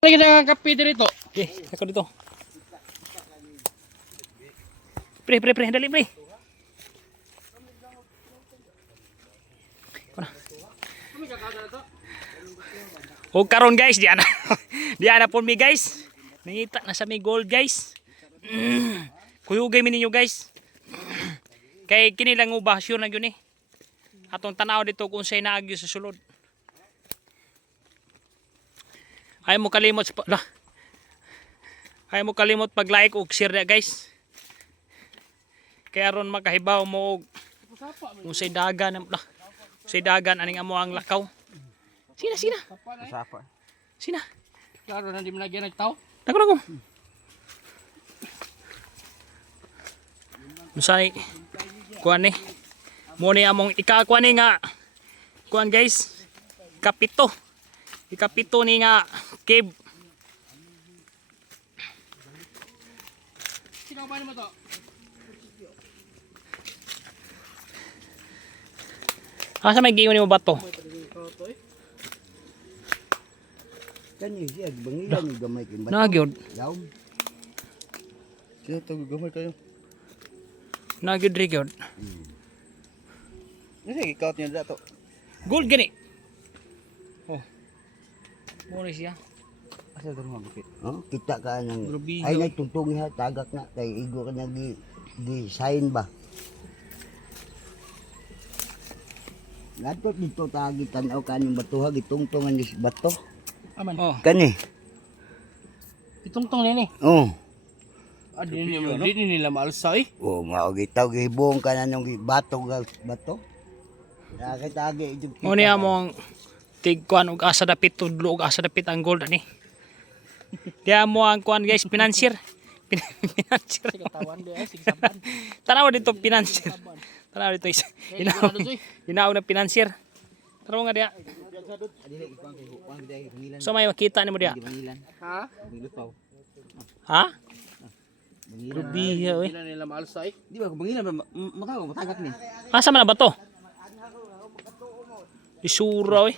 Lagi na kape dito. Okay, ako dito. Pre, dali pre. O karon guys, di ana po mi guys. Nangita na sa may gold guys. Kuyugay mi ninyo guys. Kay kini lang ubah sure na gyud ni. Atong tanaw dito kung say naagyo sa sulod. Ay mo kalimot pag-like ug share na guys. Kaya ron makahibaw mo kung say dagan aning amo ang lakaw. Sina. Masapa. Sina. Klaro na di mo lagyan nagtaw. Dako. Musay kuan ni. Mo ni among ikakuan ni nga kuan guys. Ikapito ni nga cave. Sino ba mo to? Asa may giyon nimo bato? Kani siya bangilan ni gamay kay bato. Nagyod. Yaw. Kaya to gamay kayo. Nagyod ri gyud. Sige, ikaw niya dato. Gold gani. Oh. Mo ni siya. Asa daw mo bukit. Oh, kita ka nang Grabe, ay no? nagtungtong ha tagak na kay igo ka nag di sign ba. Nato dito tagi tan-aw kaning batuha gitungtongan ni bato. Aman. Oh. Kani. Itungtong nini. Oh. Di nila maalsa eh. Oh, mao gitaw gihibong ka na nung bato bato. Tagi Mo ni among tig kuan ug asa dapit tudlo ug asa dapit ang gold ani. Kaya mo ang kuan guys financier. Financier. Sige tawan di ay sige saban. Tanaw dito financier. Tanaw dito isa. Inaw na financier. Taro nga dia. So may makita nimo dia. Ha? Ha? Rubiya Di nila maalsa eh. Di ba kung bangilan matagak ni. Asa man na ba to? Isura eh.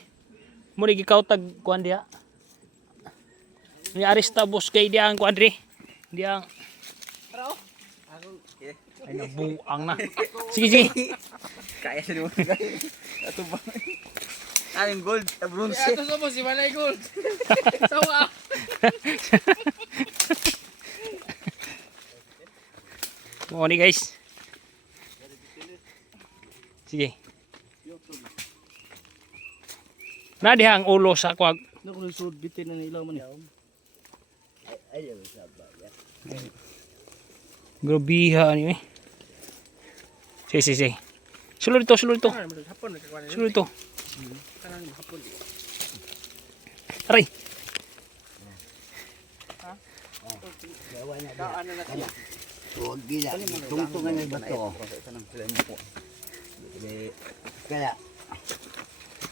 Mo ni gikaw tag kuan dia. Ni arista boss kay dia ang kuan diri. Dia ang ay nabuang na. Sige. Kaya sa mo. Ato ba? Aling gold, bronze. Ato sa mo si Manay Gold. Sawa. Mo ni guys. Sige. Na diha ang ulo sa kuag. Naku sud bitin na ilaw man. Ay, sabay. Grabiha ni eh. Sige. Sulod ito. Sulod ito. Aray. Tuwag gila. Tungtungan ng bato. Kaya,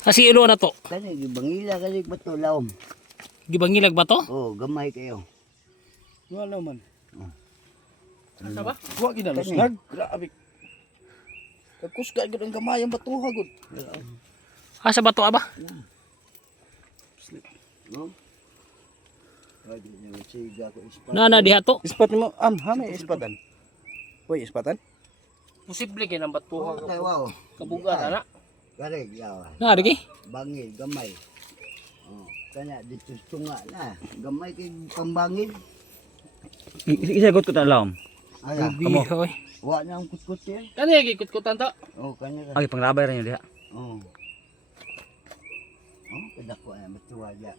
Kasi ilo na to. kani gibangila kani bato lawom. Gibangilag ba to? Oh, gamay kayo. Wala man. Asa ba? Wa ginalusnag. Grabe. Kusga gud ang gamay ang batuha gud. Asa ba to aba? No? Ay, di na siga ko ispat. Na diha to. Ispat mo ha may ispatan. Hoy ispatan. Posible kay nang batuha Ay, wow. kabugan ana. Kareg, yaw. Na digi. Bangil, gamay. Oh, kanya dito tunga na. Gamay kay pambangil. Isagot ko talom. Ala, Grabiha oy. wa na ang kutkut yan. Kani gikut-kutan to. Oh, kanya. Ay panglabay ra niyo diha. Oh. Oh, kadako ay matuwa ya.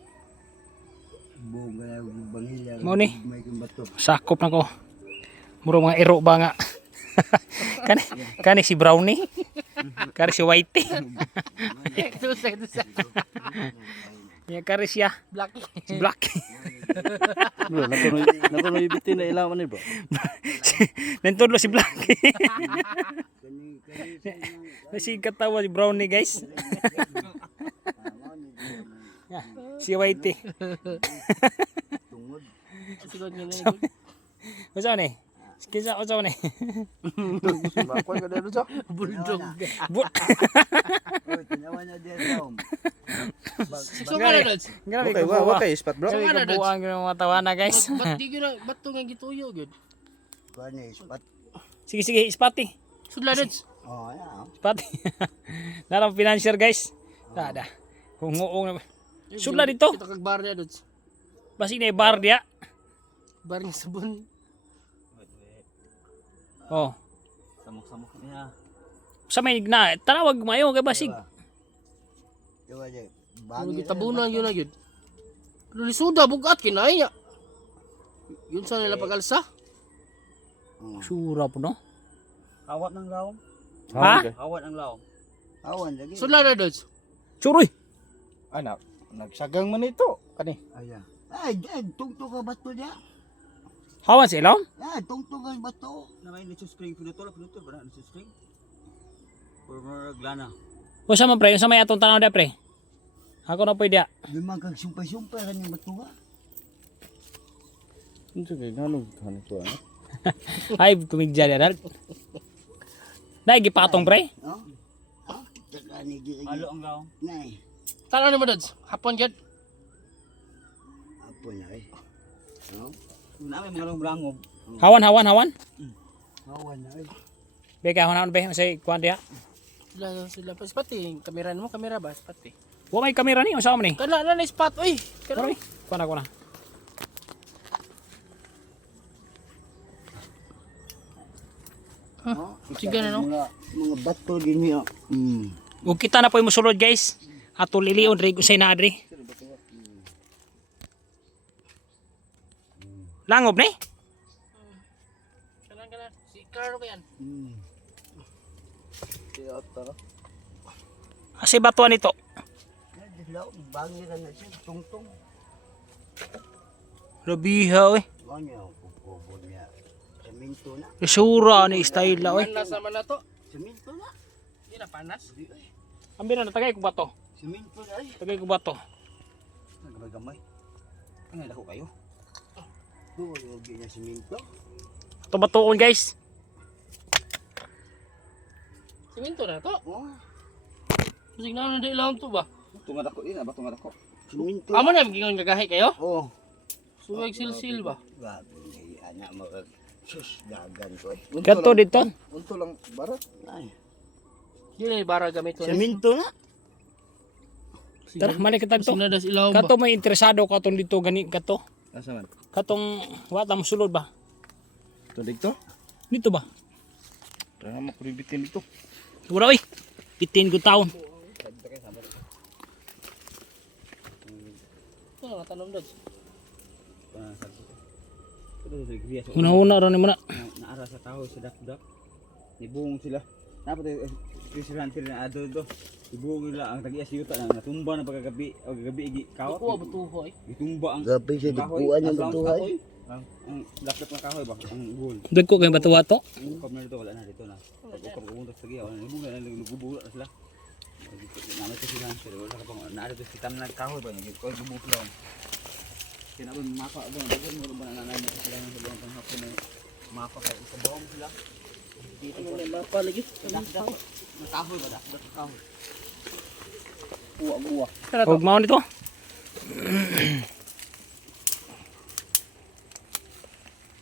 Bunga na bangil. Mo ni. May kung bato. Sakop na ko. Muro mga ero ba nga. kani si Brownie. Kani si Whitey. Dusa. Ya kari siya. Blacky. Si Blacky. Bro, nakunoy bitin na ilaw man bro. Nantudlo si Blacky. Si katawa si Brownie guys. Si Whitey. Tungod. Sigod niya Masa ni? Kinsa ko sa ni. Bakoy ka dito sa. Bulldog. Bu- Oy, tinawa na din Tom. So nga na Lods. Grabe Okay, ko wa buwa. okay spot bro. Grabe ko buwa ang mga tawana guys. Ba't di ko na, ba't to nga gituyo gud? Kuan ni spot. Sige sige, spati. Sudla Lods. Oh, ya. Spati. Narang financier guys. Dada. Kung nguong na. Sudla dito. Kita kag bar niya Lods. Basi na bar dia. Bar ng sabon. Oh. Samok-samok niya. Sa may na tanawag mayo kay basig. Diba di. Ano gitabunan yun na yun. Pero lisuda bugat kinay niya. Yun sa nila pagalsa. Sura po no. Awat ng laom. Ha? Awat ng laom. Awan lagi. Sudla na Lods. Suroy. Anak, nagsagang man ito. Kani. Aya. Ay, tungtong ka bato dia. Hawan sa ilawom? Ah, tungtong ka bato. Na may nito spring pinutol ba na nito spring? Or glana. O sa man pre, sa may atong tanaw da pre. Ako na pwede. Limang kag sumpay-sumpay ka ng bato ha. Ito kay ganog kanin to ano. Ay, tumigja dia dal. Dai gipatong pre. Oh. Ah, taka ni gi. Alo ang laom. Nay. Tanaw ni mo Lods. Hapon gid. Apo na eh. Oh. Na may mga brangob. Hawan. Awan na eh. Beka hawan be say kuan dia. Sudla pa spati. Kamera mo, kamera ba spati. Wa may kamera ni usa man ni. Kana na spot oy. Kana. Pero kuan ako na. Oh. Sige na no. Mga bato din niya. Ug kita na po mo sulod guys. Ato lilion rig usay na adri. Langob ni? Kana. Si Carlo ka yan. Kasi batuan ito. Dilaw, bangiran na siya, tungtong. Rabiha oy. Ganyan, kukubo niya. Seminto na. Sura ni style la oy. Panas naman na to. Seminto na. Di na panas. Ambi na tagay ko bato. Seminto na eh. Tagay ko bato. Gamay-gamay. Ano dako kayo? Huwag niya seminto. Ito batuon guys. Siminto na to. Oh, Sige na di lang to ba? Tungad ako din, ba tungad ako. seminto. Amo na gingon gagahi kayo. Oh. Suwag silsil ba? Grabe, anak mo. Sus, dagan ko. Kato dito. Unto lang barat. Ay. Dili bara gamit to. Seminto na. Tara, mali kita to. Sinadas ilaw ba? Kato may interesado katong dito gani kato. Asa man? Katong wata mo sulod ba? To dito. Dito ba? Tara mo kuribitin dito. Wala oy. 15 good taon. Ano tanom dad? Una-una ron mo na. Naara sa kahoy sa dak-dak. Nibung sila. Dapat restaurant na ado do. Ibung nila ang tagi asiyuta na natumba na pagkagabi o gagabi igi kawat. Kuha butuhoy. Itumba ang Gabi siya, dagkuhan yung batuhay. ang lapit ng kahoy ba ang goal. Dagko kay batuwa to. Ukap na dito wala na dito na. Pag-ukap kumunta sa giya, wala na nagbubulo na sila. Naman ito sila, pero wala ka pang naari ito sitam na kahoy ba niya. Kaya gubuklo. Kinabon mapa ba, dagan mo ba na nanay sila ng sabong pang hapon na mapa kay sa bawang sila. Dito ko na mapa lagi. Na kahoy ba da? Kahoy. Buwa. Huwag mao nito.